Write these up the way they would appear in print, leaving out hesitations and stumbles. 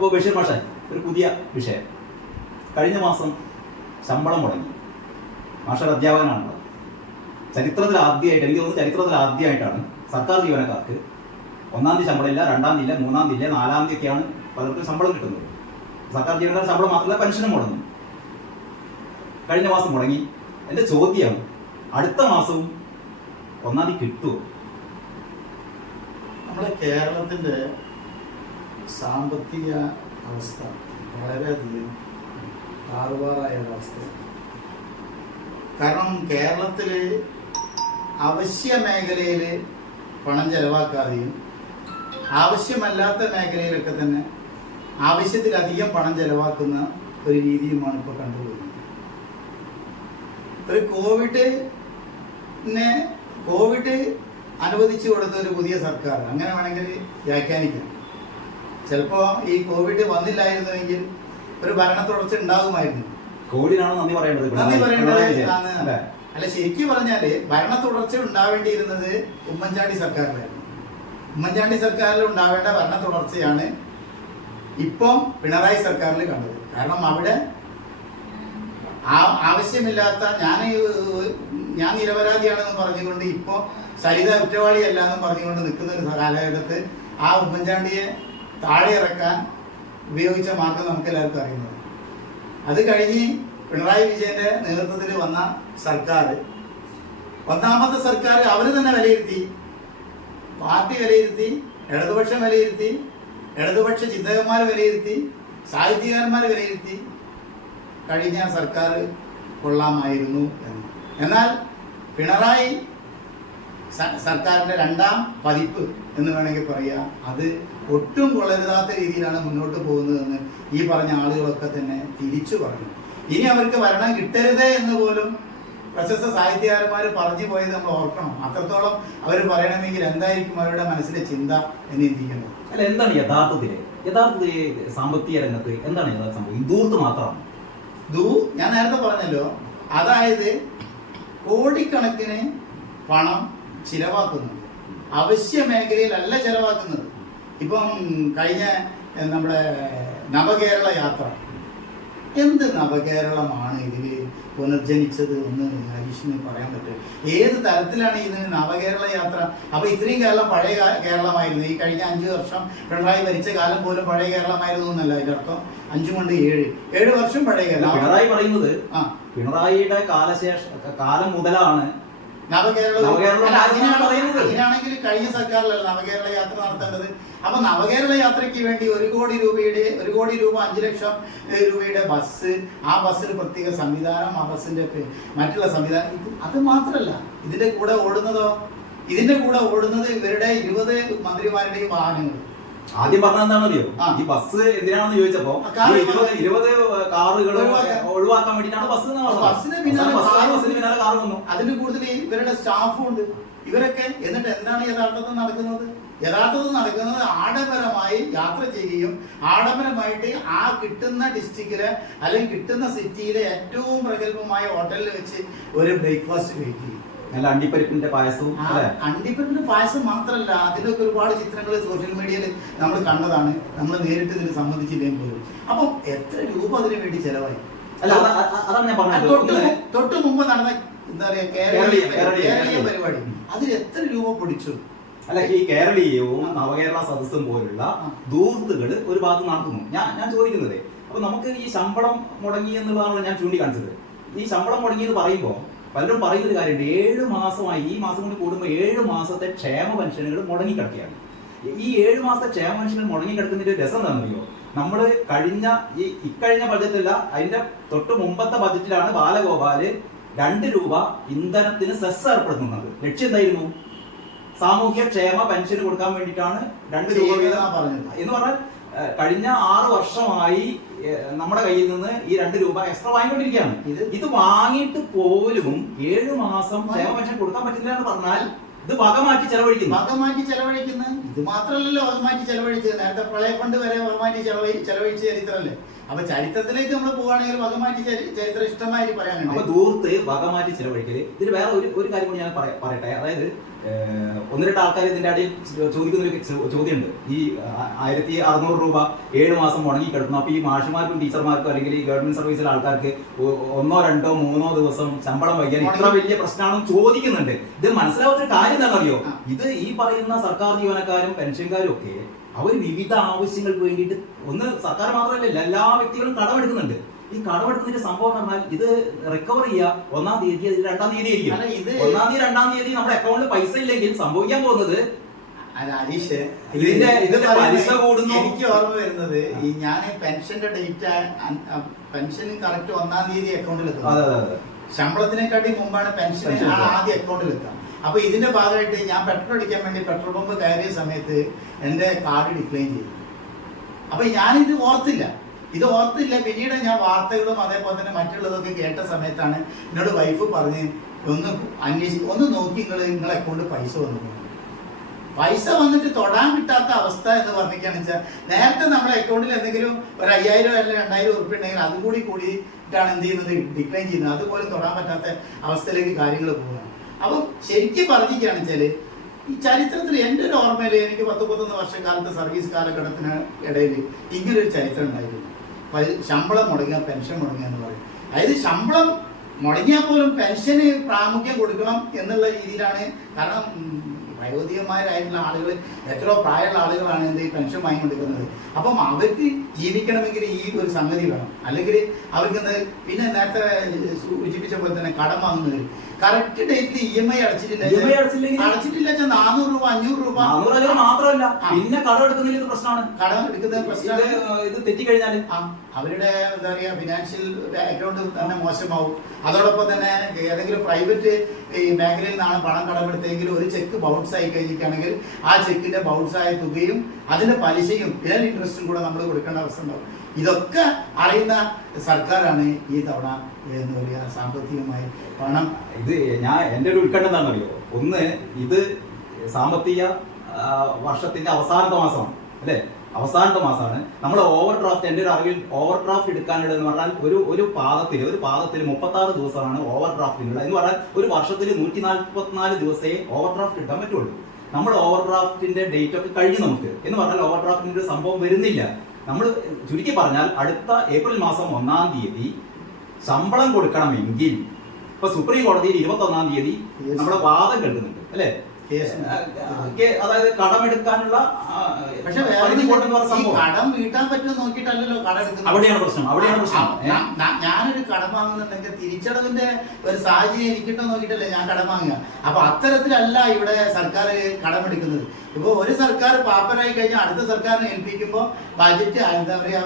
അപ്പോൾ ബഷീർ മാഷേ, ഒരു പുതിയ വിഷയം. കഴിഞ്ഞ മാസം ശമ്പളം മുടങ്ങി. മാഷർ അധ്യാപകനാണല്ലോ. ചരിത്രത്തിൽ ആദ്യമായിട്ട്, എനിക്ക് തോന്നുന്നു ചരിത്രത്തിൽ ആദ്യമായിട്ടാണ് സർക്കാർ ജീവനക്കാർക്ക് 1-ാം തീയതി ശമ്പളമില്ല, 2-ാം തീയതി ഇല്ല, 3-ാം തീയതി ഇല്ല, 4-ാം തീയതിയൊക്കെയാണ് പലർക്കും ശമ്പളം കിട്ടുന്നത്. സർക്കാർ ജീവനക്കാർ ശമ്പളം മാത്രമല്ല, പെൻഷനും മുടങ്ങും. കഴിഞ്ഞ മാസം മുടങ്ങി. എൻ്റെ ചോദ്യം, അടുത്ത മാസവും 1-ാം തീയതി കിട്ടുമോ? നമ്മുടെ കേരളത്തിൻ്റെ സാമ്പത്തിക അവസ്ഥ വളരെയധികം താറുമാറായ ഒരവസ്ഥ. കാരണം കേരളത്തിൽ അവശ്യ മേഖലയിൽ പണം ചെലവാക്കാതെയും ആവശ്യമല്ലാത്ത മേഖലയിലൊക്കെ തന്നെ ആവശ്യത്തിലധികം പണം ചെലവാക്കുന്ന ഒരു രീതിയുമാണ് ഇപ്പോൾ കണ്ടുപോകുന്നത്. ഒരു കോവിഡ് അനുവദിച്ചു കൊടുത്ത ഒരു പുതിയ സർക്കാർ, അങ്ങനെ വേണമെങ്കിൽ വ്യാഖ്യാനിക്കാം. ചിലപ്പോൾ ഈ കോവിഡ് വന്നില്ലായിരുന്നുവെങ്കിൽ ഒരു ഭരണ തുടർച്ച ഉണ്ടാകുമായിരുന്നു. കോവിഡിനാണ് നന്ദി പറയേണ്ടത്. അല്ല, ശരിക്കും പറഞ്ഞാല് ഭരണ തുടർച്ച ഉണ്ടാവേണ്ടിയിരുന്നത് ഉമ്മൻചാണ്ടി സർക്കാരിലായിരുന്നു. ഉമ്മൻചാണ്ടി സർക്കാരിൽ ഉണ്ടാവേണ്ട ഭരണ തുടർച്ചയാണ് ഇപ്പം പിണറായി സർക്കാരിൽ കണ്ടത്. കാരണം അവിടെ ആവശ്യമില്ലാത്ത ഞാൻ നിരപരാധിയാണെന്ന് പറഞ്ഞുകൊണ്ട് ഇപ്പോൾ സരിത കുറ്റവാളിയല്ല എന്നും പറഞ്ഞുകൊണ്ട് നിൽക്കുന്ന ഒരു കാലഘട്ടത്ത് ആ ഉമ്മൻചാണ്ടിയെ താഴെ ഇറക്കാൻ ഉപയോഗിച്ച മാർഗം നമുക്ക് എല്ലാവർക്കും അറിയുന്നത്. അത് കഴിഞ്ഞ് പിണറായി വിജയന്റെ നേതൃത്വത്തിൽ വന്ന സർക്കാർ, 1-ാമത്തെ സർക്കാർ, അവർ തന്നെ വിലയിരുത്തി, പാർട്ടി വിലയിരുത്തി, ഇടതുപക്ഷം വിലയിരുത്തി, ഇടതുപക്ഷ ചിന്തകന്മാർ വിലയിരുത്തി, സാഹിത്യകാരന്മാർ വിലയിരുത്തി, കഴിഞ്ഞ സർക്കാർ കൊള്ളാമായിരുന്നു എന്ന്. എന്നാൽ പിണറായി സർക്കാരിൻ്റെ 2-ാം പതിപ്പ് എന്ന് വേണമെങ്കിൽ പറയാം, അത് ഒട്ടും കൊള്ളരുതാത്ത രീതിയിലാണ് മുന്നോട്ട് പോകുന്നതെന്ന് ഈ പറഞ്ഞ ആളുകളൊക്കെ തന്നെ തിരിച്ചു പറഞ്ഞു. ഇനി അവർക്ക് ഭരണം കിട്ടരുതേ എന്ന് പോലും പ്രശസ്ത സാഹിത്യകാരന്മാർ പറഞ്ഞു പോയത് നമ്മൾ ഓർക്കണം. അത്രത്തോളം അവർ പറയണമെങ്കിൽ എന്തായിരിക്കും അവരുടെ മനസ്സിലെ ചിന്ത എന്ന് ചിന്തിക്കുന്നത്. അല്ല, എന്താണ് യഥാർത്ഥത്തിൽ സാമ്പത്തിക രംഗത്ത് എന്താണ് യഥാർത്ഥ സംഭവം? ദൂർത്ത് മാത്രമാണ്. ഞാൻ നേരത്തെ പറഞ്ഞല്ലോ, അതായത് കോടിക്കണക്കിന് പണം ചിലവാക്കുന്നുണ്ട്, അവശ്യ മേഖലയിലല്ല ചിലവാക്കുന്നത്. ഇപ്പം കഴിഞ്ഞ നമ്മുടെ നവകേരള യാത്ര, എന്ത് നവകേരളമാണ് ഇതിൽ പുനർജനിച്ചത് എന്ന് ഹരീഷിന് പറയാൻ പറ്റും. ഏത് തരത്തിലാണ് ഇതിന് നവകേരള യാത്ര? അപ്പൊ ഇത്രയും കാലം പഴയ കേരളമായിരുന്നു. ഈ കഴിഞ്ഞ 5 വർഷം പിണറായി ഭരിച്ച കാലം പോലും പഴയ കേരളമായിരുന്നു എന്നല്ല അതിന്റെ അർത്ഥം. 5 കൊണ്ട് 7 വർഷം പഴയ കേരളം. പിണറായി പറയുന്നത് പിണറായിയുടെ കാലം മുതലാണ് അങ്ങനെയാണെങ്കിൽ കഴിഞ്ഞ സർക്കാരിലല്ല നവകേരള യാത്ര നടത്തേണ്ടത്. അപ്പൊ നവകേരള യാത്രയ്ക്ക് വേണ്ടി 1 കോടി രൂപ 5 ലക്ഷം രൂപയുടെ ബസ്, ആ ബസ്സിന് പ്രത്യേക സംവിധാനം, ആ ബസ്സിന്റെ മറ്റുള്ള സംവിധാനം, അത് മാത്രല്ല ഇതിന്റെ കൂടെ ഓടുന്നത് ഇവരുടെ 20 മന്ത്രിമാരുടെയും വാഹനങ്ങൾ. ആദ്യം പറഞ്ഞ എന്താണെന്നറിയോ? ഈ ബസ് എന്തിനാണെന്ന് ചോദിച്ചപ്പോ 20 കാറുകൾ ഒഴിവാക്കാൻ വേണ്ടിട്ടാണ് ബസ്സിന് പിന്നാലെ കാർ വന്നു. അതിന് കൂടുതൽ ഇവരുടെ സ്റ്റാഫും ഉണ്ട്. ഇവരൊക്കെ എന്നിട്ട് എന്താണ് യഥാർത്ഥത്തിൽ നടക്കുന്നത്? ആഡംബരമായി യാത്ര ചെയ്യുകയും ആഡംബരമായിട്ട് ആ കിട്ടുന്ന ഡിസ്ട്രിക്റ്റിലെ അല്ലെങ്കിൽ കിട്ടുന്ന സിറ്റിയിലെ ഏറ്റവും പ്രഗത്ഭമായ ഹോട്ടലിൽ വെച്ച് ഒരു ബ്രേക്ക്ഫാസ്റ്റ് കഴിക്കുകയും നല്ല അണ്ടിപ്പരിപ്പിന്റെ പായസവും. അണ്ടിപ്പരിപ്പിന്റെ പായസം മാത്രമല്ല, അതിലൊക്കെ ഒരുപാട് ചിത്രങ്ങൾ സോഷ്യൽ മീഡിയയിൽ നമ്മൾ കണ്ടതാണ്. നമ്മൾ നേരിട്ട് ഇതിന് സംബന്ധിച്ചില്ലെങ്കിൽ പോലും. അപ്പം എത്ര രൂപ അതിനു വേണ്ടി ചെലവായി? അതാണ് ഞാൻ പറഞ്ഞത്. തൊട്ട് മുമ്പ് നടന്ന എന്താ പറയാ കേരളീയ പരിപാടി, അതിൽ എത്ര രൂപ പൊടിച്ചു? അല്ല, ഈ കേരളീയവും നവകേരള സദസ്സും പോലുള്ള ദൂർത്തുകൾ ഒരു ഭാഗത്ത് നടത്തുന്നു. ഞാൻ ചോദിക്കുന്നത്, അപ്പൊ നമുക്ക് ഈ ശമ്പളം മുടങ്ങി എന്നുള്ളതാണ് ഞാൻ ചൂണ്ടിക്കാണിച്ചത്. ഈ ശമ്പളം മുടങ്ങിയെന്ന് പറയുമ്പോൾ പലരും പറയുന്നൊരു കാര്യമുണ്ട്, 7 മാസമായി, ഈ മാസം കൂടി കൂടുമ്പോൾ 7 മാസത്തെ ക്ഷേമ പെൻഷനുകൾ മുടങ്ങിക്കിടക്കുകയാണ്. ഈ 7 മാസത്തെ ക്ഷേമ പെൻഷനുകൾ മുടങ്ങിക്കിടക്കുന്നതിന്റെ രസം എന്താണെന്നറിയോ? നമ്മൾ ഇക്കഴിഞ്ഞ ബജറ്റല്ല, അതിന്റെ തൊട്ട് മുമ്പത്തെ ബജറ്റിലാണ് ബാലഗോപാല് 2 രൂപ ഇന്ധനത്തിന് സെസ് ഏർപ്പെടുത്തുന്നത്. ലക്ഷ്യം എന്തായിരുന്നു? സാമൂഹ്യ ക്ഷേമ പെൻഷൻ കൊടുക്കാൻ വേണ്ടിയിട്ടാണ് 2 രൂപ എന്ന് പറഞ്ഞാൽ കഴിഞ്ഞ 6 വർഷമായി നമ്മുടെ കയ്യിൽ നിന്ന് ഈ 2 രൂപ എക്സ്ട്രാ വാങ്ങിക്കൊണ്ടിരിക്കുകയാണ്. ഇത് വാങ്ങിയിട്ട് പോലും 7 മാസം ക്ഷേമ പെൻഷൻ കൊടുക്കാൻ പറ്റില്ല എന്ന് പറഞ്ഞാൽ ഇത് വകമാറ്റി ചെലവഴിക്കുന്നു. ഇത് മാത്രമല്ലല്ലോ വകമാറ്റി ചെലവഴിച്ചത്, നേരത്തെ പ്രളയ ഫണ്ട് വരെ വകമാറ്റി ചെലവഴിച്ച ചരിത്രമല്ലേ. അപ്പൊ ചരിത്രത്തിലേക്ക് നമ്മൾ പോവുകയാണെങ്കിൽ വകമാറ്റി ചരിത്രം ഇഷ്ടമായി പറയാനുണ്ട്. അപ്പൊ ദൂർത്ത് വകമാറ്റി ചിലവഴിക്കല്. ഇതിൽ വേറെ ഒരു കാര്യം കൂടി ഞാൻ പറയട്ടെ. അതായത് ഒന്ന് രണ്ട് ആൾക്കാർ ഇതിന്റെ അടിയിൽ ചോദിക്കുന്ന ഒരു ചോദ്യമുണ്ട്. ഈ 1600 രൂപ 7 മാസം മുടങ്ങി കിടക്കുന്നു. അപ്പൊ ഈ മാഷുമാർക്കും ടീച്ചർമാർക്കും അല്ലെങ്കിൽ ഈ ഗവൺമെന്റ് സർവീസിലെ ആൾക്കാർക്ക് 1, 2, 3 ദിവസം ശമ്പളം വയ്ക്കാൻ ഇത്ര വലിയ പ്രശ്നമാണെന്ന് ചോദിക്കുന്നുണ്ട്. ഇത് മനസ്സിലാവുന്ന ഒരു കാര്യം എന്താണെന്നറിയോ? ഇത് ഈ പറയുന്ന സർക്കാർ ജീവനക്കാരും പെൻഷൻകാരും ഒക്കെ അവർ വിവിധ ആവശ്യങ്ങൾക്ക് വേണ്ടിയിട്ട് ഒന്ന് സർക്കാർ മാത്രമല്ല എല്ലാ വ്യക്തികളും കടമെടുക്കുന്നുണ്ട്. ഈ കടമെടുക്കുന്നതിന്റെ സംഭവം പറഞ്ഞാൽ ഇത് റിക്കവർ ചെയ്യുക 1-ാം തീയതി 2-ാം തീയതി ആയിരിക്കും. 1-ാം തീയതി 2-ാം തീയതി നമ്മുടെ അക്കൗണ്ടിൽ പൈസ ഇല്ലെങ്കിൽ സംഭവിക്കാൻ പോകുന്നത് ഇതിന്റെ പലിശ കൂടുന്നു. എനിക്ക് ഓർമ്മ വരുന്നത് ഈ ഞാൻ പെൻഷന്റെ ഡേറ്റ് പെൻഷൻ കറക്റ്റ് 1-ാം തീയതി അക്കൗണ്ടിൽ എത്തുന്നത്. ശമ്പളത്തിനെക്കാട്ടി മുമ്പാണ് പെൻഷൻ ആദ്യം അക്കൗണ്ടിൽ എത്തുക. അപ്പൊ ഇതിന്റെ ഭാഗമായിട്ട് ഞാൻ പെട്രോൾ അടിക്കാൻ വേണ്ടി പെട്രോൾ പമ്പ് കയറിയ സമയത്ത് എന്റെ കാർഡ് ഡിക്ലൈൻ ചെയ്തു. അപ്പൊ ഞാനിത് ഓർത്തില്ല. പിന്നീട് ഞാൻ വാർത്തകളും അതേപോലെ തന്നെ മറ്റുള്ളതൊക്കെ കേട്ട സമയത്താണ് എന്നോട് വൈഫ് പറഞ്ഞ് ഒന്ന് നോക്കി നിങ്ങളെ അക്കൗണ്ട് പൈസ വന്നിട്ട് തൊടാൻ കിട്ടാത്ത അവസ്ഥ എന്ന് പറഞ്ഞിരിക്കുകയാണെന്ന് വെച്ചാൽ നേരത്തെ നമ്മുടെ അക്കൗണ്ടിൽ എന്തെങ്കിലും ഒരു 5000 അല്ലെങ്കിൽ 2000 ഉറുപ്പിക ഉണ്ടെങ്കിൽ അതും കൂടിയിട്ടാണ് എന്ത് ചെയ്യുന്നത്, ഡിക്ലൈൻ ചെയ്യുന്നത്. അതുപോലെ തൊടാൻ പറ്റാത്ത അവസ്ഥയിലേക്ക് കാര്യങ്ങൾ പോവുകയാണ്. അപ്പൊ ശരിക്കും പറഞ്ഞിരിക്കുകയാണെന്ന് വെച്ചാല് ഈ ചരിത്രത്തിൽ എൻ്റെ ഒരു ഓർമ്മയിൽ എനിക്ക് 10-11 വർഷക്കാലത്തെ സർവീസ് കാലഘട്ടത്തിന് ഇടയിൽ ഇങ്ങനൊരു ചരിത്രം ഉണ്ടായിരുന്നു. ശമ്പളം മുടങ്ങുക, പെൻഷൻ മുടങ്ങുക എന്ന് പറയും. അതായത് ശമ്പളം മുടങ്ങിയാൽ പോലും പെൻഷന് പ്രാമുഖ്യം കൊടുക്കണം എന്നുള്ള രീതിയിലാണ്. കാരണം വയോധികന്മാരായിട്ടുള്ള ആളുകൾ, എത്രയോ പ്രായമുള്ള ആളുകളാണ് എന്ത് പെൻഷൻ വാങ്ങിക്കൊണ്ടിരിക്കുന്നത്. അപ്പം അവർക്ക് ജീവിക്കണമെങ്കിൽ ഈ ഒരു സംഗതി വേണം. അല്ലെങ്കിൽ അവർക്ക് പിന്നെ നേരത്തെ സൂചിപ്പിച്ച പോലെ തന്നെ കടം വാങ്ങുന്നവർ കറക്റ്റ് ഡേറ്റിൽ EMI അടച്ചിട്ടില്ല 400 രൂപ 500 രൂപ മാത്രമല്ല പിന്നെ കടം എടുക്കുന്നതിൽ പ്രശ്നമാണ്. കടം എടുക്കുന്ന പ്രശ്നം ഇത് തെറ്റിക്കഴിഞ്ഞാൽ അവരുടെ എന്താ പറയുക ഫിനാൻഷ്യൽ ബാക്ക്ഗ്രൗണ്ട് തന്നെ മോശമാവും. അതോടൊപ്പം തന്നെ ഏതെങ്കിലും പ്രൈവറ്റ് ഈ മേഖലയിൽ നിന്നാണ് പണം കടമെടുത്തെങ്കിൽ ഒരു ചെക്ക് ബൗൺസ് ആയി കഴിഞ്ഞിട്ടാണെങ്കിൽ ആ ചെക്കിന്റെ ബൗൺസ് ആയ തുകയും അതിന്റെ പലിശയും പിന്നെ ഇൻട്രസ്റ്റും കൂടെ നമ്മൾ കൊടുക്കേണ്ട അവസ്ഥ ഉണ്ടാവും. ഇതൊക്കെ അറിയുന്ന സർക്കാരാണ് ഈ തവണ എന്ന് പറയുക സാമ്പത്തികമായി പണം. ഇത് എൻ്റെ ഒരു ഉത്കണ്ഠ എന്താണെന്നറിയോ? ഒന്ന്, ഇത് സാമ്പത്തിക വർഷത്തിന്റെ അവസാനത്തെ മാസമാണ് അല്ലേ? അവസാനത്തെ മാസമാണ്. നമ്മൾ ഓവർ ഡ്രാഫ്റ്റ്, എൻ്റെ ഒരു അറിവിൽ ഓവർ ഡ്രാഫ്റ്റ് എടുക്കാനുള്ളത് എന്ന് പറഞ്ഞാൽ ഒരു പാദത്തിൽ 36 ദിവസമാണ് ഓവർ ഡ്രാഫ്റ്റിനുള്ളത്. എന്ന് പറഞ്ഞാൽ ഒരു വർഷത്തിൽ 144 ദിവസമേ ഓവർ ഡ്രാഫ്റ്റ് എടുക്കാൻ പറ്റുള്ളൂ. നമ്മൾ ഓവർ ഡ്രാഫ്റ്റിന്റെ ഡേറ്റ് ഒക്കെ കഴിഞ്ഞു നമുക്ക് എന്ന് പറഞ്ഞാൽ ഓവർ ഡ്രാഫ്റ്റിന്റെ ഒരു സംഭവം വരുന്നില്ല. നമ്മൾ ചുരുക്കി പറഞ്ഞാൽ അടുത്ത ഏപ്രിൽ മാസം 1-ാം തീയതി ശമ്പളം കൊടുക്കണമെങ്കിൽ ഇപ്പൊ സുപ്രീം കോടതിയിൽ 21-ാം തീയതി നമ്മുടെ വാദം കേൾക്കുന്നുണ്ട് അല്ലെ? അതായത് കടമെടുക്കാനുള്ള കടം വീട്ടാൻ പറ്റുമോ നോക്കിയിട്ടല്ലോ കടം എടുക്കുന്നത്. അവിടെയാണ് പ്രശ്നം. ഞാനൊരു കടം വാങ്ങുന്നുണ്ടെങ്കിൽ തിരിച്ചടവിന്റെ ഒരു സാഹചര്യം എനിക്കിട്ടോ നോക്കിയിട്ടല്ലേ ഞാൻ കടം വാങ്ങുക. അപ്പൊ അത്തരത്തിലല്ല ഇവിടെ സർക്കാർ കടമെടുക്കുന്നത്. ഇപ്പൊ ഒരു സർക്കാർ പാപ്പരായി കഴിഞ്ഞാൽ അടുത്ത സർക്കാരിനെ ഏൽപ്പിക്കുമ്പോൾ ബജറ്റ് എന്താ പറയാ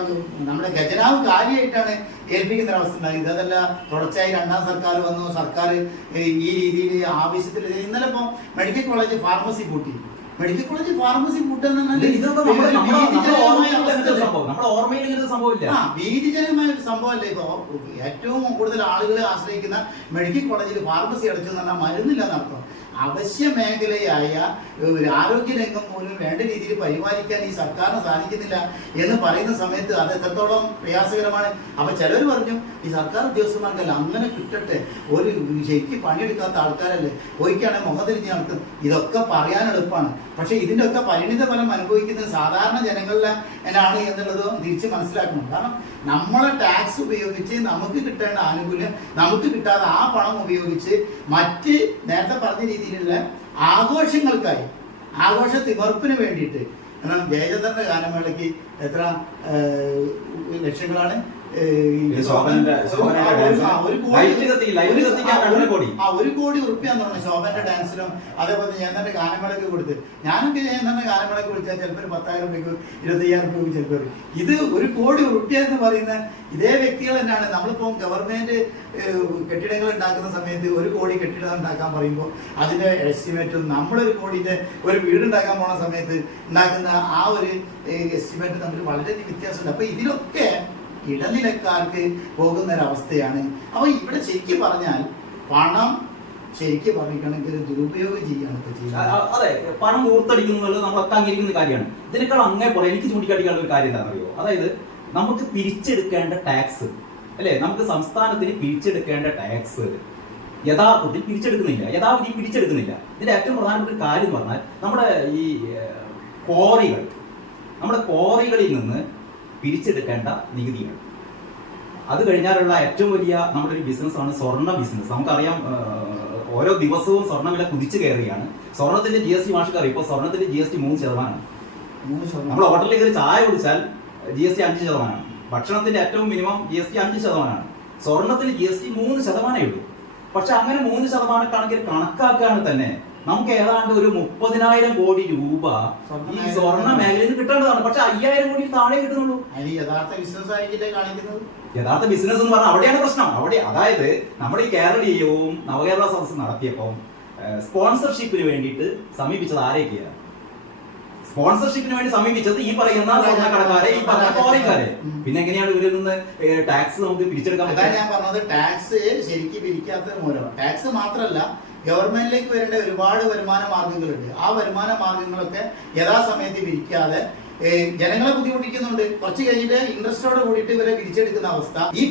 നമ്മുടെ ഖജനാവ് കാര്യമായിട്ടാണ് ഏൽപ്പിക്കുന്ന അവസ്ഥ ഉണ്ടായത്. അതല്ല തുടർച്ചയായി 2-ാം സർക്കാർ വന്നു, സർക്കാർ ഈ രീതിയിൽ ആവശ്യത്തിൽ. ഇന്നലെ ഇപ്പൊ മെഡിക്കൽ കോളേജ് ഫാർമസി പൂട്ടി. മെഡിക്കൽ കോളേജ് ഫാർമസി പൂട്ടുന്ന ഭീതിജനമായ ഒരു സംഭവമല്ലേ. ഇപ്പൊ ഏറ്റവും കൂടുതൽ ആളുകൾ ആശ്രയിക്കുന്ന മെഡിക്കൽ കോളേജിൽ ഫാർമസി അടച്ചു എന്ന് പറഞ്ഞാൽ മരുന്നില്ല എന്നർത്ഥം. അവശ്യ മേഖലയായ ഒരു ആരോഗ്യരംഗം പോലും വേണ്ട രീതിയിൽ പരിപാലിക്കാൻ ഈ സർക്കാരിന് സാധിക്കുന്നില്ല എന്ന് പറയുന്ന സമയത്ത് അത് എത്രത്തോളം പ്രയാസകരമാണ്. അപ്പൊ ചിലർ പറഞ്ഞു ഈ സർക്കാർ ഉദ്യോഗസ്ഥന്മാർക്കല്ല അങ്ങനെ കിട്ടട്ടെ, ഒരു ശരിക്കും പണിയെടുക്കാത്ത ആൾക്കാരല്ലേ പോയിക്കാണെങ്കിൽ മുഖതിരിഞ്ഞ് നടത്തും. ഇതൊക്കെ പറയാൻ എളുപ്പമാണ്. പക്ഷെ ഇതിന്റെ ഒക്കെ പരിണിത ഫലം അനുഭവിക്കുന്നത് സാധാരണ ജനങ്ങളിലാണ് എന്നുള്ളത് തിരിച്ച് മനസ്സിലാക്കണം. കാരണം നമ്മളെ ടാക്സ് ഉപയോഗിച്ച് നമുക്ക് കിട്ടേണ്ട ആനുകൂല്യം നമുക്ക് കിട്ടാതെ ആ പണം ഉപയോഗിച്ച് മറ്റ് നേരത്തെ പറഞ്ഞ രീതിയിലുള്ള ആഘോഷങ്ങൾക്കായി, ആഘോഷ തിമർപ്പിന് വേണ്ടിയിട്ട്. കാരണം ജയചന്ദ്രന്റെ ഗാനമേളയ്ക്ക് എത്ര ലക്ഷങ്ങളാണ് ഒരു കോടി ഉറുപ്പ്യാന്ന് പറഞ്ഞു ശോഭന്റെ ഡാൻസിനും അതേപോലെ ജയന്തന്റെ ഗാനമേളയ്ക്ക് കൊടുത്ത്. ഞാനൊക്കെ ജയന്തന്റെ ഗാനമേളയ്ക്ക് വിളിച്ചാൽ ചിലപ്പോൾ 10,000 രൂപയ്ക്ക് 25,000 രൂപയ്ക്ക് ചിലപ്പോൾ. ഇത് 1 കോടി ഉറുപ്പ്യ എന്ന് പറയുന്ന ഇതേ വ്യക്തികൾ തന്നെയാണ്. നമ്മളിപ്പോൾ ഗവൺമെന്റ് കെട്ടിടങ്ങൾ ഉണ്ടാക്കുന്ന സമയത്ത് 1 കോടി കെട്ടിടം ഉണ്ടാക്കാൻ പറയുമ്പോൾ അതിന്റെ എസ്റ്റിമേറ്റും നമ്മളൊരു കോടിന്റെ ഒരു വീടുണ്ടാക്കാൻ പോണ സമയത്ത് ഉണ്ടാക്കുന്ന ആ ഒരു എസ്റ്റിമേറ്റ് തമ്മിൽ വളരെ വ്യത്യാസമുണ്ട്. അപ്പൊ ഇതിലൊക്കെ ഇടനിലക്കാർക്ക് പോകുന്ന ഒരവസ്ഥയാണ്. അപ്പൊ ഇവിടെ ശരിക്കും പറഞ്ഞാൽ പണം ശരിക്കും പറഞ്ഞിട്ടുണ്ടെങ്കിൽ ദുരുപയോഗം ചെയ്യാണ് ഇപ്പൊ ചെയ്യുന്നത്. അതെ, പണം ഊർത്തടിക്കുന്നത് നമ്മളൊക്കെ അംഗീകരിക്കുന്ന കാര്യമാണ്. ഇതിനേക്കാൾ അങ്ങനെ പോലെ എനിക്ക് ചൂണ്ടിക്കാട്ടിക്കാനുള്ള ഒരു കാര്യം എന്താണെന്നറിയോ? അതായത് നമുക്ക് പിരിച്ചെടുക്കേണ്ട ടാക്സ് അല്ലെ, നമുക്ക് സംസ്ഥാനത്തിന് പിരിച്ചെടുക്കേണ്ട ടാക്സ് യഥാർത്ഥത്തിൽ യഥാവിധി പിരിച്ചെടുക്കുന്നില്ല. ഇതിന്റെ ഏറ്റവും പ്രധാനപ്പെട്ട ഒരു കാര്യം എന്ന് പറഞ്ഞാൽ നമ്മുടെ ഈ കോറികളിൽ നിന്ന് പിരിച്ചെടുക്കേണ്ട നികുതികൾ. അത് കഴിഞ്ഞാലുള്ള ഏറ്റവും വലിയ നമ്മുടെ ഒരു ബിസിനസ്സാണ് സ്വർണ്ണ ബിസിനസ്. നമുക്കറിയാം, ഓരോ ദിവസവും സ്വർണ്ണ വില കുതിച്ചു കയറുകയാണ്. സ്വർണ്ണത്തിന്റെ GST മാഷിക്കറിയാം, ഇപ്പോൾ സ്വർണ്ണത്തിന്റെ GST 3%. നമ്മൾ ഹോട്ടലിൽ കയറി ചായ കുടിച്ചാൽ GST 5%. ഭക്ഷണത്തിന്റെ ഏറ്റവും മിനിമം GST 5%. സ്വർണത്തിന് GST 3% ഉള്ളൂ. പക്ഷെ അങ്ങനെ 3% കണക്കിൽ കണക്കാക്കാണ് തന്നെ നമുക്ക് ഏതാണ്ട് ഒരു 30,000 കോടി രൂപ ഈ സ്വർണ്ണ മേഖലയിൽ നിന്ന് കിട്ടേണ്ടതാണ്. പക്ഷെ 5,000 കോടി താഴെ കിട്ടുന്നുള്ളൂ. യഥാർത്ഥ ബിസിനസ് എന്ന് പറഞ്ഞാൽ അവിടെയാണ് പ്രശ്നം. അതായത് നമ്മുടെ ഈ കേരളീയവും നവകേരള സദസ്സ് നടത്തിയപ്പോൾ സ്പോൺസർഷിപ്പിന് വേണ്ടിയിട്ട് സമീപിച്ചത് ആരൊക്കെയാണ്? സ്പോൺസർഷിപ്പിന് വേണ്ടി സമീപിച്ചത് ഈ പറയുന്ന സ്വർണ്ണക്കടക്കാരെ, ഈ പറഞ്ഞ കോറിക്കാരെ. പിന്നെ എങ്ങനെയാണ് ഇവരിൽ നിന്ന് ടാക്സ് നമുക്ക് പിരിച്ചെടുക്കാൻ പറ്റുക? ഞാൻ പറഞ്ഞത് ടാക്സ് ശരിക്കും പിരിക്കാത്തത് മൂലം. ടാക്സ് മാത്രമല്ല, ഗവൺമെന്റിലേക്ക് വരേണ്ട ഒരുപാട് വരുമാന മാർഗങ്ങളുണ്ട്. ആ വരുമാന മാർഗങ്ങളൊക്കെ യഥാസമയത്ത് പിരിക്കാതെ ജനങ്ങളെ ബുദ്ധിമുട്ടിക്കുന്നുണ്ട്. കുറച്ച് കഴിഞ്ഞിട്ട് ഇൻട്രസ്റ്റോട് കൂടിയിട്ട് ഇവരെ പിരിച്ചെടുക്കുന്ന അവസ്ഥ. ഈ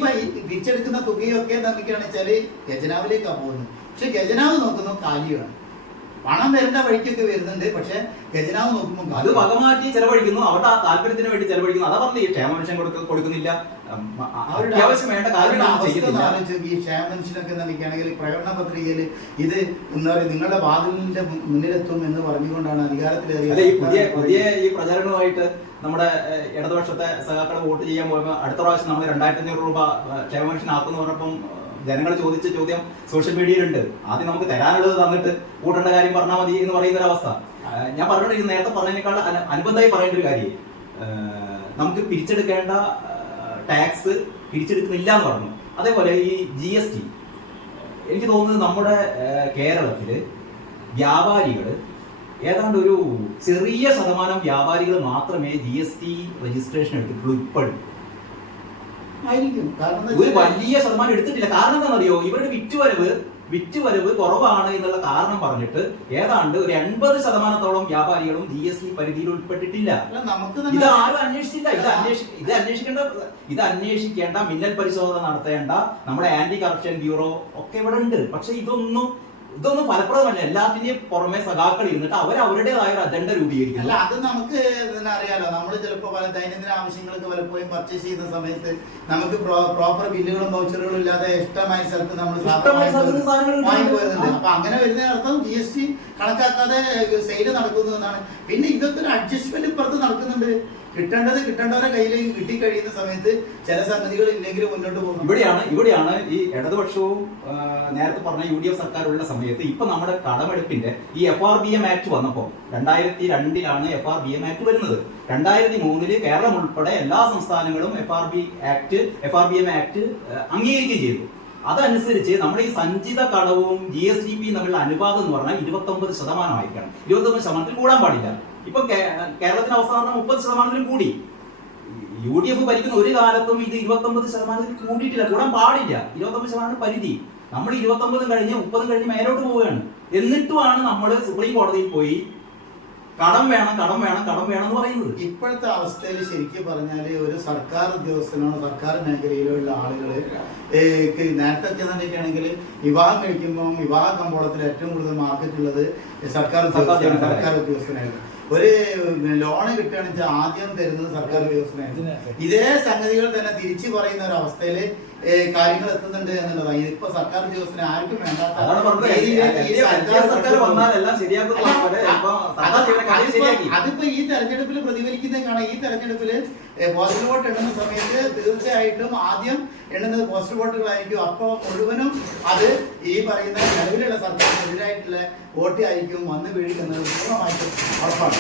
പിരിച്ചെടുക്കുന്ന തുകയൊക്കെ എന്തൊക്കെയാണെന്ന് വെച്ചാല് ഖജനാവിലേക്കാണ് പോകുന്നത്. പക്ഷെ ഖജനാവ് നോക്കുന്നത് കാലിയാണ്. പണം വരേണ്ട വഴിക്കൊക്കെ വരുന്നുണ്ട്, പക്ഷെ ഖജനാവ് നോക്കുമ്പോൾ അത് വകമാറ്റി ചെലവഴിക്കുന്നു. അവരുടെ ആ താല്പര്യത്തിന് വേണ്ടി ചെലവഴിക്കുന്നു. അതാ പറഞ്ഞത്, ഈ ക്ഷേമപെൻഷൻ കൊടുക്കുന്നില്ല, അത്യാവശ്യം വേണ്ട കാര്യങ്ങളൊന്നും ചെയ്യുന്നില്ല. ഈ ക്ഷേമപെൻഷനൊക്കെ നൽകിയാണെങ്കിൽ പ്രകടന പത്രികയിൽ ഇത് എന്താ പറയുക, നിങ്ങളുടെ വാതിലിന്റെ മുന്നിലെത്തും എന്ന് പറഞ്ഞുകൊണ്ടാണ് അധികാരത്തിലേറിയത്. പുതിയ ഈ പ്രചാരണവുമായിട്ട് നമ്മുടെ ഇടതുപക്ഷത്തെ സഖാക്കളെ വോട്ട് ചെയ്യാൻ പോയപ്പോൾ അടുത്ത പ്രാവശ്യം നമ്മൾ 2,500 രൂപ ക്ഷേമപെൻഷൻ ആക്കുന്നു പറഞ്ഞപ്പം ജനങ്ങൾ ചോദിച്ച ചോദ്യം സോഷ്യൽ മീഡിയയിലുണ്ട്. ആദ്യം നമുക്ക് തരാനുള്ളത് തന്നിട്ട് കൂട്ടേണ്ട കാര്യം പറഞ്ഞാൽ മതി എന്ന് പറയുന്ന ഒരു അവസ്ഥ. ഞാൻ പറഞ്ഞിട്ട് നേരത്തെ പറഞ്ഞതിനേക്കാൾ അനുബന്ധമായി പറയേണ്ട ഒരു കാര്യം, നമുക്ക് പിരിച്ചെടുക്കേണ്ട ടാക്സ് പിരിച്ചെടുക്കുന്നില്ല എന്ന് പറഞ്ഞു. അതേപോലെ ഈ GST, എനിക്ക് തോന്നുന്നത് നമ്മുടെ കേരളത്തില് വ്യാപാരികൾ ഏതാണ്ട് ഒരു ചെറിയ ശതമാനം വ്യാപാരികൾ മാത്രമേ GST രജിസ്ട്രേഷൻ എടുത്തിട്ടുള്ളൂ ഇപ്പോഴും. ഒരു വലിയ ശതമാനം എടുത്തിട്ടില്ല. കാരണം എന്താണെന്നറിയോ? ഇവരുടെ വിറ്റുവരവ് കുറവാണ് എന്നുള്ള കാരണം പറഞ്ഞിട്ട് ഏതാണ്ട് ഒരു 80% വ്യാപാരികളും GST പരിധിയിൽ ഉൾപ്പെട്ടിട്ടില്ല. ഇത് ആരും അന്വേഷിച്ചില്ല. ഇത് അന്വേഷിക്കേണ്ട മിന്നൽ പരിശോധന നടത്തേണ്ട നമ്മുടെ ആന്റി കറപ്ഷൻ ബ്യൂറോ ഒക്കെ ഇവിടെ ഉണ്ട്. പക്ഷെ ഇതൊന്നും ഫലപ്രദമല്ല. എല്ലാത്തിന്റെയും പുറമെ സഖാക്കൾ ഇരുന്നിട്ട് അവരുടേതായ ഒരു അജണ്ട രൂപീകരിക്കും. അല്ല, അത് നമുക്ക് അറിയാലോ. നമ്മൾ ചിലപ്പോൾ പല ദൈനംദിന ആവശ്യങ്ങൾക്ക് പലപ്പോഴും പർച്ചേസ് ചെയ്യുന്ന സമയത്ത് നമുക്ക് പ്രോപ്പർ ബില്ലുകളും വൗച്ചറുകളും ഇല്ലാതെ ഇഷ്ടമായ സ്ഥലത്ത് നമ്മൾ വാങ്ങിപ്പോയിരുന്നുണ്ട്. അപ്പൊ അങ്ങനെ വരുന്നതിനർത്ഥം GST കണക്കാക്കാതെ സെയിൽ നടക്കുന്നു എന്നാണ്. പിന്നെ ഇതൊക്കെ ഒരു അഡ്ജസ്റ്റ്മെന്റ് ഇപ്പുറത്ത് നടക്കുന്നുണ്ട്. കിട്ടേണ്ടവരെ കയ്യിലേക്ക് കിട്ടിക്കഴിയുന്ന സമയത്ത് ചില സംഗതികൾ ഇല്ലെങ്കിൽ മുന്നോട്ട് പോകും. ഇവിടെയാണ് ഈ ഇടതുപക്ഷവും നേരത്തെ പറഞ്ഞ UDF സർക്കാരുള്ള സമയത്ത് ഇപ്പൊ നമ്മുടെ കടമെടുപ്പിന്റെ ഈ FRBM ആക്ട് വന്നപ്പോ 2002 FRBM ആക്ട് വരുന്നത്. 2003 കേരളം ഉൾപ്പെടെ എല്ലാ സംസ്ഥാനങ്ങളും FRBM ആക്ട് അംഗീകരിക്കുകയും ചെയ്തു. അതനുസരിച്ച് നമ്മുടെ ഈ സഞ്ചിത കടവും GSDP തമ്മിലുള്ള അനുപാതം എന്ന് പറഞ്ഞാൽ 29% ആയിരിക്കണം. 29% കൂടാൻ പാടില്ല. ഇപ്പൊ കേരളത്തിന്റെ അവസാനം 30% കൂടി. UDF ഭരിക്കുന്ന ഒരു കാലത്തും ഇത് 29% കൂടിയിട്ടില്ല, കൂടാൻ പാടില്ല. 29% പരിധി. നമ്മൾ 29 കഴിഞ്ഞ് 30 കഴിഞ്ഞ് മേലോട്ട് പോവുകയാണ്. എന്നിട്ടുമാണ് നമ്മൾ സുപ്രീം കോടതിയിൽ പോയി കടം വേണം എന്ന് പറയുന്നത്. ഇപ്പോഴത്തെ അവസ്ഥയിൽ ശരിക്കും പറഞ്ഞാല് ഒരു സർക്കാർ ഉദ്യോഗസ്ഥനോ സർക്കാർ മേഖലയിലോ ഉള്ള ആളുകള് നേരത്തെ ഒക്കെ തന്നെയാണെങ്കിൽ വിവാഹം കഴിക്കുമ്പോൾ വിവാഹ കമ്പോളത്തിൽ ഏറ്റവും കൂടുതൽ മാർക്കറ്റ് ഉള്ളത് സർക്കാർ ഉദ്യോഗസ്ഥനായിരുന്നു. ഒരു ലോണ് കിട്ടുകയാണെന്ന് വെച്ചാൽ ആദ്യം തരുന്നത് സർക്കാർ ഉദ്യോഗസ്ഥനായിരുന്നു. ഇതേ സംഗതികൾ തന്നെ തിരിച്ചു പറയുന്ന ഒരു അവസ്ഥയില് കാര്യങ്ങൾ എത്തുന്നുണ്ട് എന്നുള്ളതാണ്. ഇതിപ്പോ സർക്കാർ ഉദ്യോഗസ്ഥനെ ആർക്കും വേണ്ടാത്ത അതിപ്പോ ഈ തെരഞ്ഞെടുപ്പിൽ പ്രതിഫലിക്കുന്നത് കാണാം. ഈ തെരഞ്ഞെടുപ്പില് പോസ്റ്റൽ വോട്ട് എണ്ണുന്ന സമയത്ത് തീർച്ചയായിട്ടും ആദ്യം എണ്ണുന്നത് പോസ്റ്റൽ വോട്ടുകളായിരിക്കും. അപ്പൊ മുഴുവനും അത് ഈ പറയുന്ന നിലവിലുള്ള സർക്കാരിനെതിരായിട്ടുള്ള വോട്ട് ആയിരിക്കും വന്ന് വീഴുന്നത് പൂർണ്ണമായിട്ടും ഉറപ്പാണ്.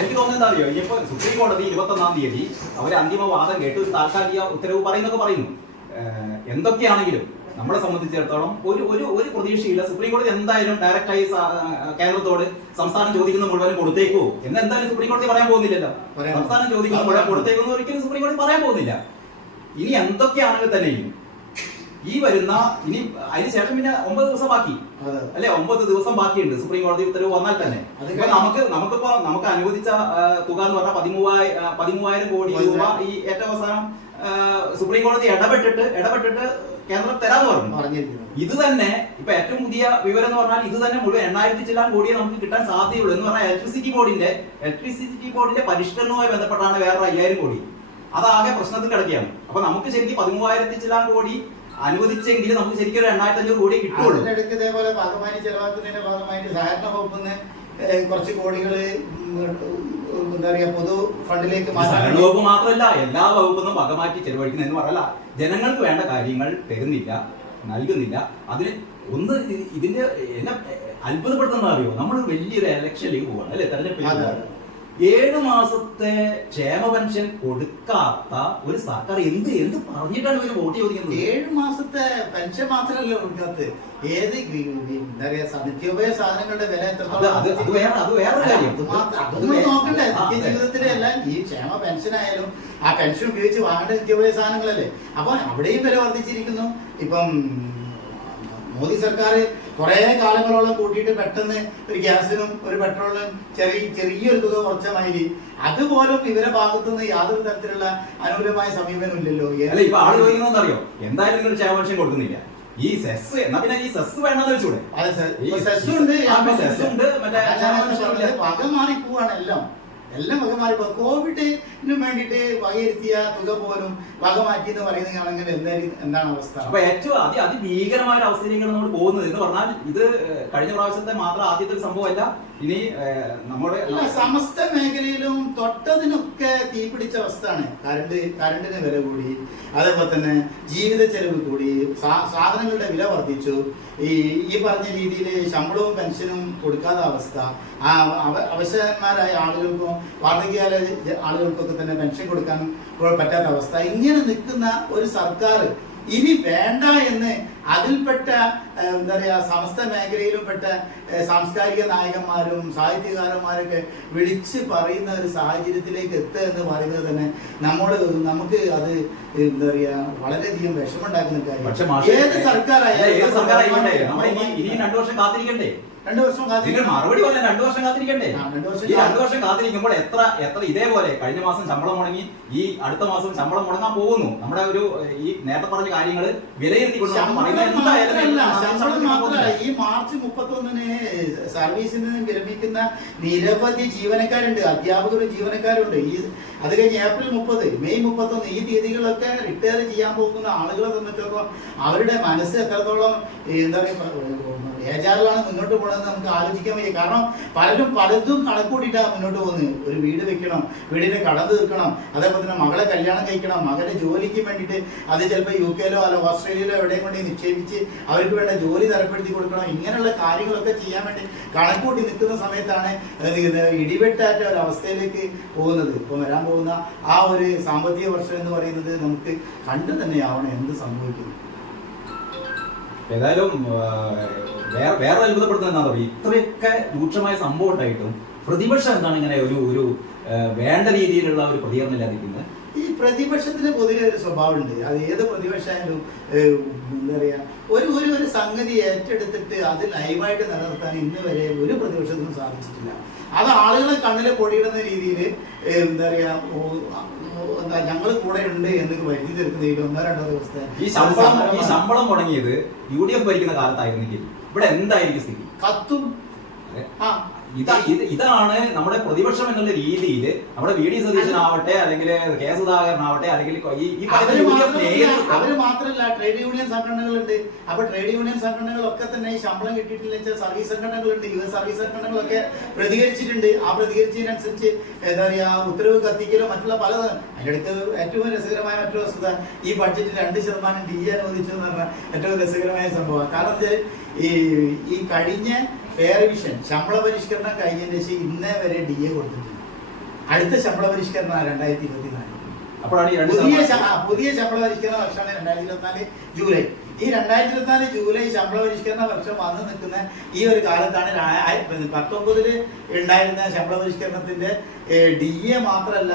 എനിക്ക് തോന്നുന്നത് അറിയോ, ഇപ്പൊ സുപ്രീം കോടതി 21-ാം തീയതി അവര് അന്തിമ വാദം കേട്ട് ഒരു താൽക്കാലിക ഉത്തരവ് പറയുന്നു. എന്തൊക്കെയാണെങ്കിലും നമ്മളെ സംബന്ധിച്ചിടത്തോളം ഒരു പ്രതീക്ഷയില്ല. സുപ്രീം കോടതി എന്തായാലും ഡയറക്റ്റായി കേരളത്തോട് സംസ്ഥാനം ചോദിക്കുന്ന മുഴുവൻ കൊടുത്തേക്കോ എന്ന് എന്തായാലും സുപ്രീം കോടതി പറയാൻ പോകുന്നില്ലല്ലോ. സംസ്ഥാനം ചോദിക്കുന്ന മുഴുവൻ കൊടുത്തേക്കോ എന്ന് ഒരിക്കലും സുപ്രീം കോടതി പറയാൻ പോകുന്നില്ല. ഇനി എന്തൊക്കെയാണെങ്കിൽ തന്നെയും ഈ വരുന്ന ഇനി അതിന് ശേഷം പിന്നെ 9 ദിവസം ബാക്കി അല്ലെ, 9 ദിവസം ബാക്കിയുണ്ട് സുപ്രീം കോടതി ഉത്തരവ് വന്നാൽ തന്നെ. നമുക്ക് അനുവദിച്ച തുക എന്ന് പറഞ്ഞാൽ 13,000 കോടി രൂപ ഈ ഏറ്റവും അവസാനം സുപ്രീം കോടതി ഇടപെട്ടിട്ട് കേന്ദ്രം തരാന്ന് പറഞ്ഞു. ഇത് തന്നെ ഇപ്പൊ ഏറ്റവും പുതിയ വിവരം എന്ന് പറഞ്ഞാൽ ഇത് തന്നെ മുഴുവൻ 8,000 ചില്ലാൻ കോടിയെ നമുക്ക് കിട്ടാൻ സാധ്യതയുള്ളൂ എന്ന് പറഞ്ഞാൽ ഇലക്ട്രിസിറ്റി ബോർഡിന്റെ പരിഷ്കരണവുമായി ബന്ധപ്പെട്ടാണ് വേറെ 5,000 കോടി. അതാകെ പ്രശ്നത്തിൽ കിടക്കുകയാണ്. അപ്പൊ നമുക്ക് ശരിക്കും 13,000 ചില്ലാൻ കോടി അനുവദിച്ചെങ്കിൽ നമുക്ക് ശരിക്കും ഒരു 8,500 കോടി കിട്ടുള്ളൂ. ഇതേപോലെ ഭാഗമായി ചെലവാക്കുന്നതിന്റെ ഭാഗമായിട്ട് സഹകരണ വകുപ്പിന് കുറച്ച് കോടികള് എന്താ പറയാ പൊതു ഫണ്ടിലേക്ക് സഹകരണ വകുപ്പ് മാത്രമല്ല എല്ലാ വകുപ്പൊന്നും വകമാറ്റി ചെലവഴിക്കുന്ന എന്ന് പറയല്ല, ജനങ്ങൾക്ക് വേണ്ട കാര്യങ്ങൾ തരുന്നില്ല, നൽകുന്നില്ല. അതിന് ഒന്ന് ഇതിന്റെ എന്നെ അത്ഭുതപ്പെടുത്തുന്ന അറിയോ, നമ്മൾ വലിയൊരു ഇലക്ഷനിലേക്ക് പോവാണ് അല്ലെ, തെരഞ്ഞെടുപ്പ് 7 മാസത്തെ ക്ഷേമ പെൻഷൻ കൊടുക്കാത്ത ഒരു സർക്കാർ എന്ത് പറഞ്ഞിട്ടാണ് ഇവര് വോട്ട് ചോദിക്കുന്നത്? 7 മാസത്തെ പെൻഷൻ മാത്രമല്ല കൊടുക്കാത്തത്, ഏത് എന്താ പറയാ നിത്യോപയോഗ സാധനങ്ങളുടെ വില എത്രത്തോളം നോക്കണ്ടേ? നിത്യജീവിതത്തിലെ എല്ലാം ഈ ക്ഷേമ പെൻഷൻ ആയാലും ആ പെൻഷൻ ഉപയോഗിച്ച് വാങ്ങേണ്ട നിത്യോപയോഗ സാധനങ്ങളല്ലേ. അപ്പൊ അവിടെയും വില വർദ്ധിച്ചിരിക്കുന്നു. ഇപ്പം മോദി സർക്കാർ കുറെ കാലങ്ങളോളം കൂട്ടിയിട്ട് പെട്ടെന്ന് ഒരു ഗ്യാസിനും ഒരു പെട്രോളിനും ചെറിയൊരു തുക കുറച്ച മാതിരി അതുപോലും ഇവരെ ഭാഗത്തുനിന്ന് യാതൊരു തരത്തിലുള്ള അനുകൂലമായ സമീപനം ഇല്ലല്ലോ. ഇപ്പൊ ആള് ചോദിക്കുന്നറിയോ, എന്തായാലും നിങ്ങൾ ക്ഷേമ പെൻഷൻ കൊടുക്കുന്നില്ല, ഈ സെസ് എന്നാ പിന്നെ ഈ സെസ് വേണമെന്ന് വെച്ചൂടെ? സെസ് ഉണ്ട്, മറ്റേ വക മാറി പോവാണ് എല്ലാം വക മാറിപ്പോ. കോവിഡിന് വേണ്ടിയിട്ട് വകയിരുത്തിയ തുക പോലും വക മാറ്റി എന്ന് പറയുന്നതാണെങ്കിൽ എന്താണ് അവസ്ഥ? അപ്പൊ ഏറ്റവും അതിഭീകരമായ ഒരു അവസ്ഥയിലേക്കാണ് നമ്മൾ പോകുന്നത് എന്ന് പറഞ്ഞാൽ ഇത് കഴിഞ്ഞ പ്രാവശ്യത്തെ മാത്രം ആദ്യത്തെ സംഭവമല്ല. ഇനി നമ്മുടെ സമസ്ത മേഖലയിലും തൊട്ടതിനൊക്കെ തീപിടിച്ച അവസ്ഥയാണ്. കരണ്ടിന് വില കൂടി, അതേപോലെ തന്നെ ജീവിത ചെലവ് കൂടി, സാധനങ്ങളുടെ വില വർദ്ധിച്ചു, ഈ പറഞ്ഞ രീതിയിൽ ശമ്പളവും പെൻഷനും കൊടുക്കാത്ത അവസ്ഥ, അവശന്മാരായ ആളുകൾക്കും വാർദ്ധക്യകാല ആളുകൾക്കൊക്കെ തന്നെ പെൻഷൻ കൊടുക്കാൻ പറ്റാത്ത അവസ്ഥ. ഇങ്ങനെ നിൽക്കുന്ന ഒരു സർക്കാർ ഇനി വേണ്ട എന്ന് അതിൽപ്പെട്ട എന്താ പറയാ സമസ്ത മേഖലയിലും പെട്ട സാംസ്കാരിക നായകന്മാരും സാഹിത്യകാരന്മാരൊക്കെ വിളിച്ച് പറയുന്ന ഒരു സാഹചര്യത്തിലേക്ക് എത്തുക എന്ന് പറയുന്നത് തന്നെ നമുക്ക് അത് എന്താ പറയാ വളരെയധികം വിഷമുണ്ടാക്കുന്ന കാര്യം. ഏത് സർക്കാരായാലും 2 വർഷം കാത്തിരിക്കണ്ടേ? 2 വർഷം മറുപടി പറഞ്ഞ 2 വർഷം കാത്തിരിക്കണ്ടേ? ഈ 2 വർഷം കാത്തിരിക്കുമ്പോൾ എത്ര ഇതേപോലെ കഴിഞ്ഞ മാസം ശമ്പളം മുടങ്ങി, ഈ അടുത്ത മാസം ശമ്പളം മുടങ്ങാൻ പോകുന്നു. നമ്മുടെ ഒരു ഈ നേരത്തെ പറഞ്ഞ കാര്യങ്ങൾ വിലയിരുത്തിക്കൊണ്ട് ഈ മാർച്ച് 31-ന് സർവീസിൽ നിന്ന് വിരമിക്കുന്ന നിരവധി ജീവനക്കാരുണ്ട്, അധ്യാപകരും ജീവനക്കാരുണ്ട്. അത് കഴിഞ്ഞ് ഏപ്രിൽ 30, മെയ് 31 ഈ തീയതികളൊക്കെ റിട്ടയർ ചെയ്യാൻ പോകുന്ന ആളുകളെ സംബന്ധിച്ചിടത്തോളം അവരുടെ മനസ്സ് എത്രത്തോളം എന്താ പറയുക ഏജാറിലാണ് മുന്നോട്ട് പോകണമെന്ന് നമുക്ക് ആലോചിക്കാൻ വയ്യ. കാരണം പലതും കണക്കൂട്ടിയിട്ടാണ് മുന്നോട്ട് പോകുന്നത്. ഒരു വീട് വെക്കണം, വീടിന്റെ കടം തീർക്കണം, അതേപോലെ തന്നെ മകളെ കല്യാണം കഴിക്കണം, മകന്റെ ജോലിക്ക് വേണ്ടിയിട്ട് അത് ചിലപ്പോൾ UK-ലോ അല്ല ഓസ്ട്രേലിയയിലോ എവിടെയും കൊണ്ട് നിക്ഷേപിച്ച് അവർക്ക് വേണ്ട ജോലി തരപ്പെടുത്തി കൊടുക്കണം. ഇങ്ങനെയുള്ള കാര്യങ്ങളൊക്കെ ചെയ്യാൻ വേണ്ടി കണക്കൂട്ടി നിൽക്കുന്ന സമയത്താണ് ഇടിവെട്ടാറ്റ ഒരു അവസ്ഥയിലേക്ക് പോകുന്നത്. ഇപ്പം വരാൻ പോകുന്ന ആ ഒരു സാമ്പത്തിക വർഷം എന്ന് പറയുന്നത് നമുക്ക് കണ്ടു തന്നെയാവണം എന്ത് സംഭവിക്കുന്നു. ഏതായാലും വേറെ അത്ഭുതപ്പെടുത്തുന്ന എന്താ പറയുക, ഇത്രയൊക്കെ രൂക്ഷമായ സംഭവം ഉണ്ടായിട്ടും പ്രതിപക്ഷം എന്താണ് ഇങ്ങനെ ഒരു വേണ്ട രീതിയിലുള്ള ഒരു പ്രതികരണം ഇല്ലാതിരിക്കുന്നത്? ഈ പ്രതിപക്ഷത്തിന് പൊതുവെ ഒരു സ്വഭാവമുണ്ട്. അത് ഏത് പ്രതിപക്ഷമായാലും എന്താ പറയാ ഒരു സംഗതി ഏറ്റെടുത്തിട്ട് അത് ലൈവായിട്ട് നിലനിർത്താൻ ഇന്ന് വരെ ഒരു പ്രതിപക്ഷത്തിനും സാധിച്ചിട്ടില്ല. അത് ആളുകളെ കണ്ണിലെ പൊടിയിടുന്ന രീതിയിൽ എന്താ പറയാ ഞങ്ങൾ കൂടെ ഉണ്ട് എന്ന് വരുത്തി തീർക്കുന്നതിൽ 1-2 ദിവസത്തെ ഈ ശമ്പളം മുടങ്ങിയത് UDF ഭരിക്കുന്ന കാലത്തായിരുന്നെങ്കിൽ ഇവിടെ എന്തായിരിക്കും സ്ഥിതി? കത്തും. ഇതാണ് നമ്മുടെ പ്രതിപക്ഷം എന്നുള്ള രീതിയിൽ നമ്മുടെ VD സതീശനാവട്ടെ അല്ലെങ്കിൽ കെ സുധാകരനാവട്ടെ അല്ലെങ്കിൽ അവര് മാത്രമല്ല ട്രേഡ് യൂണിയൻ സംഘടനകളുണ്ട്. അപ്പൊ ട്രേഡ് യൂണിയൻ സംഘടനകളൊക്കെ തന്നെ ഈ ശമ്പളം കിട്ടിയിട്ടില്ല സർവീസ് സംഘടനകളുണ്ട്. സർവീസ് സംഘടനകളൊക്കെ പ്രതികരിച്ചിട്ടുണ്ട്. ആ പ്രതികരിച്ചതിനനുസരിച്ച് എന്താ പറയാ ഉത്തരവ് കത്തിക്കലോ മറ്റുള്ള പല അതിനടുത്ത് ഏറ്റവും രസകരമായ മറ്റൊരു വസ്തുത ഈ ബഡ്ജറ്റിൽ 2% DA അനുവദിച്ചു എന്ന് പറഞ്ഞ ഏറ്റവും രസകരമായ സംഭവം. കാരണം ഈ കഴിഞ്ഞ പേ റിവിഷൻ ശമ്പള പരിഷ്കരണം കഴിഞ്ഞതിന് ശേഷം ഇന്നേ വരെ DA കൊടുത്തിട്ടുണ്ട്. അടുത്ത ശമ്പള പരിഷ്കരണം 2024. പുതിയ ശമ്പള പരിഷ്കരണ വർഷമാണ് 2024 ജൂലൈ. ഈ 2024 ജൂലൈ ശമ്പള പരിഷ്കരണ വർഷം വന്നു നിൽക്കുന്ന ഈ ഒരു കാലത്താണ് 19 ഉണ്ടായിരുന്ന ശമ്പള പരിഷ്കരണത്തിന്റെ DA മാത്രമല്ല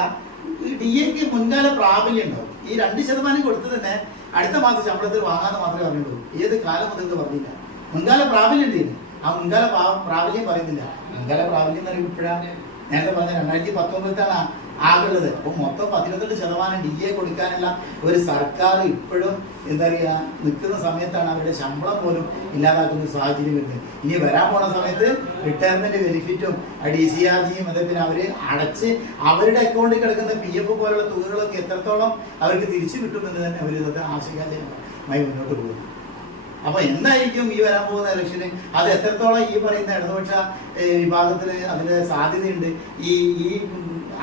DA മുൻകാല പ്രാബല്യം ഉണ്ടാവും. ഈ 2% കൊടുത്ത് തന്നെ അടുത്ത മാസം ശമ്പളത്തിൽ വാങ്ങാന്ന് മാത്രമേ പറഞ്ഞുള്ളൂ. ഏത് കാലം മുതൽ എന്ന് പറഞ്ഞില്ല. മുൻകാല പ്രാബല്യം ഉണ്ട്. ആ മുൻകാല പ്രാബല്യം പറയുന്നില്ല. മുൻകാല പ്രാബല്യം എന്ന് പറയുമ്പോൾ ഇപ്പോഴാണ് നേരത്തെ പറഞ്ഞ 2019 ആകുള്ളത്. അപ്പൊ മൊത്തം 18% DA കൊടുക്കാനുള്ള ഒരു സർക്കാർ ഇപ്പോഴും എന്താ പറയുക നിൽക്കുന്ന സമയത്താണ് അവരുടെ ശമ്പളം പോലും ഇല്ലാതാക്കുന്ന ഒരു സാഹചര്യം വരുന്നത്. ഇനി വരാൻ പോണ സമയത്ത് റിട്ടയർമെന്റ് ബെനിഫിറ്റും DCRGയും അതേപോലെ അവര് അടച്ച് അവരുടെ അക്കൗണ്ടിൽ കിടക്കുന്ന PF പോലുള്ള തുകകളൊക്കെ എത്രത്തോളം അവർക്ക് തിരിച്ചു കിട്ടുമെന്ന് തന്നെ അവർ ഇതൊക്കെ ആശങ്കാജനകമായി മുന്നോട്ട് പോകും. അപ്പൊ എന്തായിരിക്കും ഈ വരാൻ പോകുന്ന ഇലക്ഷന്? അത് എത്രത്തോളം ഈ പറയുന്ന ഇടതുപക്ഷ വിഭാഗത്തിന് അതിന്റെ സാധ്യതയുണ്ട്? ഈ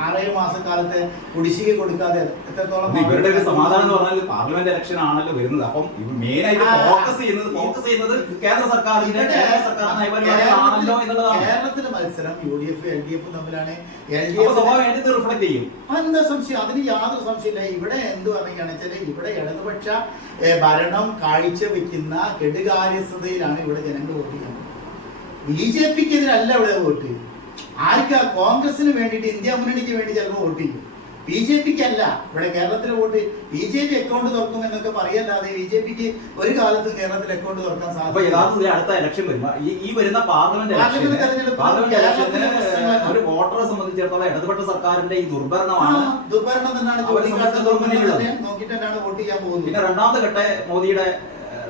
6 മാസക്കാലത്തെ കുടിശ്ശിക കൊടുക്കാതെ എത്രത്തോളം ഇവരുടെ ഒരു സമാധാനം എന്ന് പറഞ്ഞാൽ പാർലമെന്റ് ഇലക്ഷൻ ആണല്ലോ വരുന്നത്. അപ്പം മെയിൻ ആയിട്ട് ഫോക്കസ് ചെയ്യുന്നത് കേന്ദ്ര സർക്കാരിന്റെ നയപരിപാടികളാണല്ലോ എന്നുള്ളതാണ്. കേരളത്തിലെ മത്സരം UDF LDF തമ്മിലാണ്. സ്വാഭാവികമായിട്ട് റിഫ്ലക്ട് ചെയ്യും. എന്താ സംശയം? അതിന് യാതൊരു സംശയമില്ല. ഇവിടെ എന്ത് പറയുകയാണെന്ന് വെച്ചാൽ ഇവിടെ ഇടതുപക്ഷ ഭരണം കാഴ്ചവെക്കുന്ന കെടുകാര്യസ്ഥതയിലാണ് ഇവിടെ ജനങ്ങൾ വോട്ട് ചെയ്യുന്നത്. BJPക്കെതിരല്ല ഇവിടെ വോട്ട്. ആർക്കാ? കോൺഗ്രസിന് വേണ്ടിയിട്ട്, ഇന്ത്യ മുന്നണിക്ക് വേണ്ടി ചിലപ്പോൾ വോട്ട് ചെയ്യും. BJPക്ക് അല്ല ഇവിടെ കേരളത്തിലെ വോട്ട്. BJP അക്കൗണ്ട് തുറക്കും എന്നൊക്കെ പറയല്ലാതെ BJPക്ക് ഒരു കാലത്തും കേരളത്തിൽ അക്കൗണ്ട് തുറക്കാൻ സാധിക്കും. അടുത്ത ഇലക്ഷൻ വരുമ്പോ ഈ വരുന്ന പാർലമെന്റ് ഇലക്ഷന് ഒരു വോട്ടറെ സംബന്ധിച്ചിടത്തോളം ഇടതുപക്ഷ സർക്കാരിന്റെ ഈ ദുർഭരണമാണ്. ദുർഭരണം തന്നെയാണ് നോക്കിയിട്ട് തന്നെയാണ് വോട്ട് ചെയ്യാൻ പോകുന്നത്. പിന്നെ രണ്ടാമത്തെ ഘട്ട മോദിയുടെ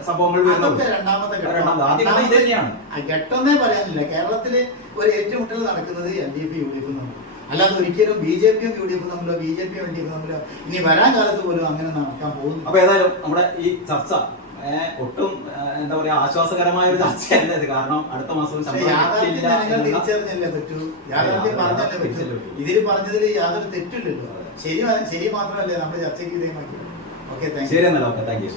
സംഭവങ്ങൾ രണ്ടാമത്തെ ഘട്ടം പറയാനില്ല. കേരളത്തില് ഒരു ഏറ്റുമുട്ടൽ നടക്കുന്നത് LDF UDF തമ്മിൽ. അല്ലാതെ ഒരിക്കലും BJPയും UDF തമ്മിലോ BJPയും LDF തമ്മിലോ ഇനി വരാൻ കാലത്ത് പോലും അങ്ങനെ നടക്കാൻ പോകുന്നു. അപ്പൊ ഏതായാലും നമ്മുടെ ഈ ചർച്ച ഒട്ടും എന്താ പറയാ ആശ്വാസകരമായ ഒരു ചർച്ചയല്ല ഇത്. കാരണം അടുത്ത മാസം തിരിച്ചറിഞ്ഞല്ലേ പറ്റൂ. യാഥാർത്ഥ്യം പറഞ്ഞല്ലേ പറ്റൂ. ഇതിൽ പറഞ്ഞതിൽ യാതൊരു തെറ്റില്ലല്ലോ. ശരി മാത്രമല്ലേ നമ്മുടെ ചർച്ചയ്ക്ക് ഇതേമാക്കി. ഓക്കെ, ശരി എന്നല്ല. Okay, thank you.